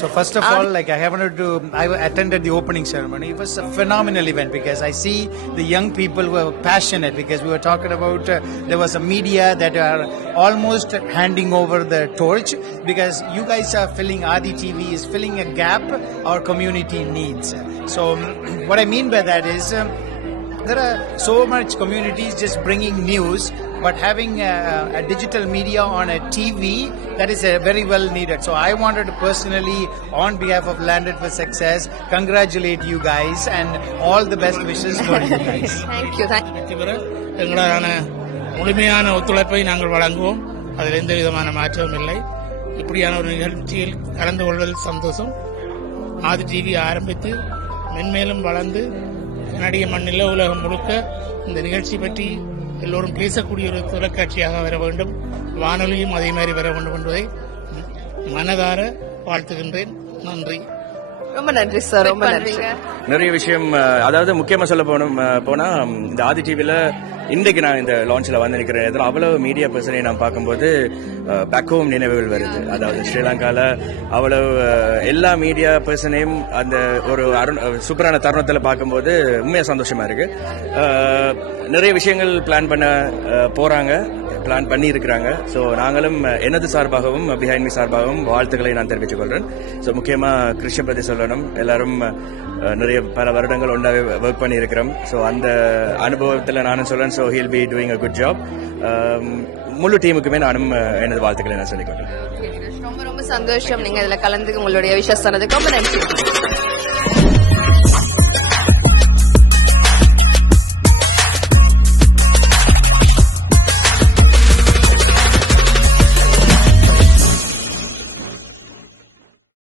So first of all, like I attended the opening ceremony. It was a phenomenal event because I see the young people who are passionate because we were talking about there was a media that are almost handing over the torch because you guys are filling Adi TV is filling a gap our community needs. So what I mean by that is there are so much communities just bringing news, but having a digital media on a TV, that is very well needed. So I wanted to personally, on behalf of Landed for Success, congratulate you guys and all the best wishes for you guys. Thank you. எங்களான முழுமையான ஒத்துழைப்பை நாங்கள் வழங்குவோம். அதில் எந்த விதமான மாற்றமும் இல்லை. இப்படியான ஒரு நிகழ்ச்சியில் கலந்து கொள்வதில் சந்தோஷம். ஆதி டிவி ஆரம்பித்து மென்மேலும் வளர்ந்து கனடிய மண்ணில் உலகம் முழுக்க இந்த நிகழ்ச்சி பற்றி எல்லோரும் பேசக்கூடிய ஒரு தொலைக்காட்சியாக வர வேண்டும். வானொலியும் அதே மாதிரி வர வேண்டும் என்பதை மனதார வாழ்த்துகின்றேன். நன்றி. ரொம்ப நன்றி சார். ரொம்ப நன்றி. நிறைய விஷயம், அதாவது முக்கியமா சொல்ல போனா இந்த ஆதி டிவில இன்றைக்கு நான் இந்த லான்ச்ல வந்து நிற்கிறேன். அவ்வளவு மீடியா பர்சனை நான் பார்க்கும்போது பேக் ஹோம் நினைவுகள் வருது. அதாவது ஸ்ரீலங்கால அவ்வளவு எல்லா மீடியா பர்சனையும் அந்த ஒரு சூப்பரான தருணத்தில் பார்க்கும்போது உண்மையா சந்தோஷமா இருக்கு. நிறைய விஷயங்கள் பிளான் பண்ணி இருக்கிறாங்க. ஸோ நாங்களும் எனது சார்பாகவும் பிஹைண்ட் மீ சார்பாகவும் வாழ்த்துக்களை நான் தெரிவித்துக் கொள்றேன். ஸோ முக்கியமா கிருஷ்ண பத்தி சொல்லணும். எல்லாரும் நிறைய பல வருடங்கள் ஒன்றாவே ஒர்க் பண்ணி இருக்கிறோம். ஸோ அந்த அனுபவத்தில் நானும் சொல்றேன். So he'll be doing a good job. முழு டீமுக்குமே நானும் எனது வாழ்த்துக்களை நான் சொல்லிக்கொள்றேன். ரொம்ப ரொம்ப சந்தோஷம் நீங்க இதுல கலந்து உங்களுடைய விஷயம் சொன்னதுக்கு ரொம்ப நன்றி.